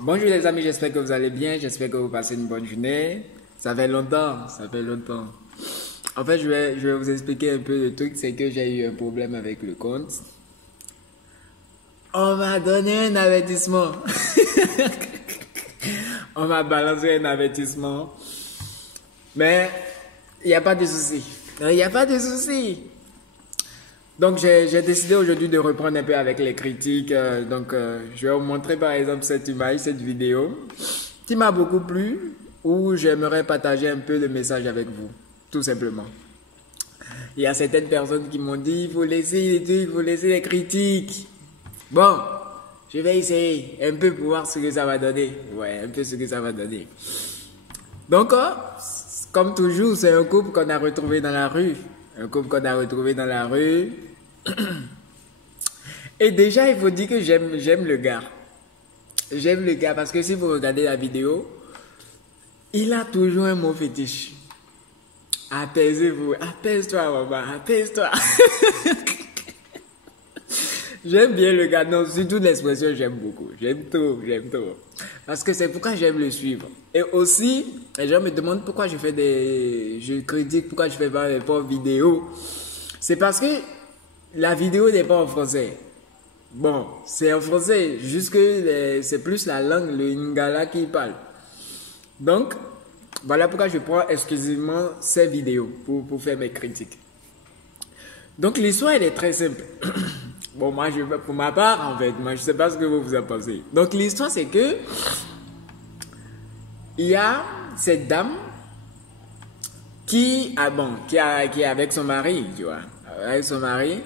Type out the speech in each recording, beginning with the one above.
Bonjour les amis, j'espère que vous allez bien, j'espère que vous passez une bonne journée. Ça fait longtemps, ça fait longtemps. En fait, je vais vous expliquer un peu le truc, c'est que j'ai eu un problème avec le compte. On m'a donné un avertissement. On m'a balancé un avertissement. Mais il n'y a pas de souci. Il n'y a pas de souci. Donc j'ai décidé aujourd'hui de reprendre un peu avec les critiques. Je vais vous montrer par exemple cette image, cette vidéo qui m'a beaucoup plu, où j'aimerais partager un peu le message avec vous, tout simplement. Il y a certaines personnes qui m'ont dit il faut laisser les trucs, il faut laisser les critiques. Bon, je vais essayer un peu pour voir ce que ça va donner. Ouais, un peu ce que ça va donner. Donc, comme toujours, c'est un couple qu'on a retrouvé dans la rue. Un couple qu'on a retrouvé dans la rue. Et déjà, il faut dire que j'aime le gars. J'aime le gars parce que si vous regardez la vidéo, il a toujours un mot fétiche. Apaisez-vous, apaise-toi, maman, apaise-toi. J'aime bien le gars, non, surtout l'expression j'aime beaucoup. J'aime tout, j'aime tout. Parce que c'est pourquoi j'aime le suivre. Et aussi, les gens me demandent pourquoi je critique, pourquoi je fais pas des pauvres vidéos. C'est parce que la vidéo n'est pas en français. Bon, c'est en français, juste que c'est plus la langue, le Lingala qui parle. Donc, voilà pourquoi je prends exclusivement ces vidéos pour faire mes critiques. Donc, l'histoire, elle est très simple. Bon, moi, pour ma part, en fait, moi, je sais pas ce que vous en pensez. Donc, l'histoire, c'est que il y a cette dame qui est avec son mari, tu vois, avec son mari,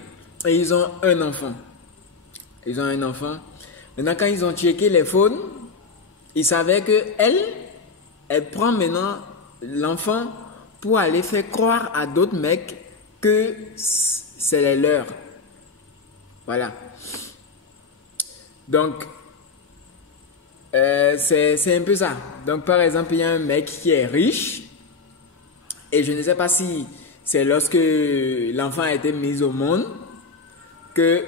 et ils ont un enfant. Ils ont un enfant. Maintenant, quand ils ont checké les phones, ils savaient que elle prend maintenant l'enfant pour aller faire croire à d'autres mecs que c'est les leurs. Voilà. Donc, c'est un peu ça. Donc, par exemple, il y a un mec qui est riche. Et je ne sais pas si c'est lorsque l'enfant a été mis au monde qu'elle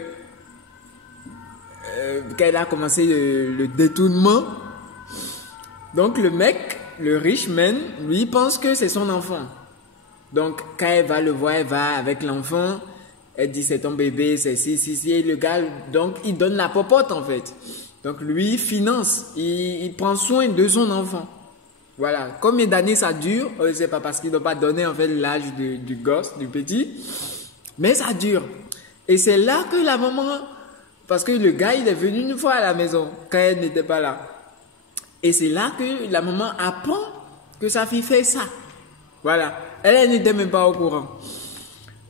a commencé le détournement. Donc, le mec, le riche man, lui pense que c'est son enfant. Donc, quand elle va le voir, elle va avec l'enfant. Elle dit c'est ton bébé, c'est si. Et le gars, donc, il donne la popote en fait. Donc, lui, il finance. Il prend soin de son enfant. Voilà. Combien d'années ça dure? C'est pas parce qu'il ne doit pas donner en fait l'âge du gosse, du petit. Mais ça dure. Et c'est là que la maman... Parce que le gars, il est venu une fois à la maison quand elle n'était pas là. Et c'est là que la maman apprend que sa fille fait ça. Voilà. Elle n'était même pas au courant.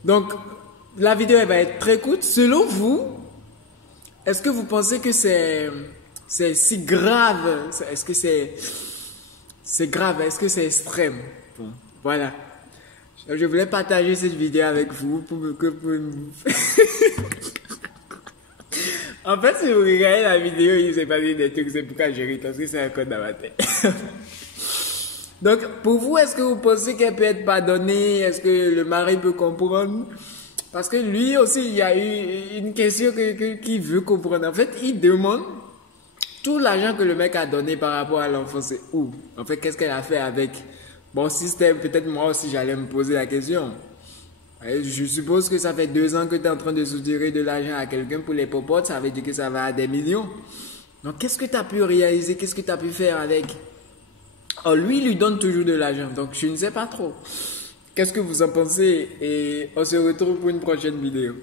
Donc, la vidéo elle va être très courte. Selon vous, est-ce que vous pensez que c'est si grave? Est-ce que c'est grave? Est-ce que c'est extrême? Bon, voilà. Je voulais partager cette vidéo avec vous pour En fait, si vous regardez la vidéo, il s'est passé des trucs, c'est pourquoi je ris, parce que c'est un code dans ma tête. Donc, pour vous, est-ce que vous pensez qu'elle peut être pardonnée? Est-ce que le mari peut comprendre? Parce que lui aussi, il y a eu une question qu'il veut comprendre. En fait, il demande tout l'argent que le mec a donné par rapport à l'enfant, c'est où? En fait, qu'est-ce qu'elle a fait avec? Bon, si c'était peut-être moi aussi, j'allais me poser la question. Je suppose que ça fait 2 ans que tu es en train de soutirer de l'argent à quelqu'un pour les popotes, ça veut dire que ça va à des millions. Donc, qu'est-ce que tu as pu réaliser? Qu'est-ce que tu as pu faire avec? Oh, lui, il lui donne toujours de l'argent, donc je ne sais pas trop. Qu'est-ce que vous en pensez? Et on se retrouve pour une prochaine vidéo.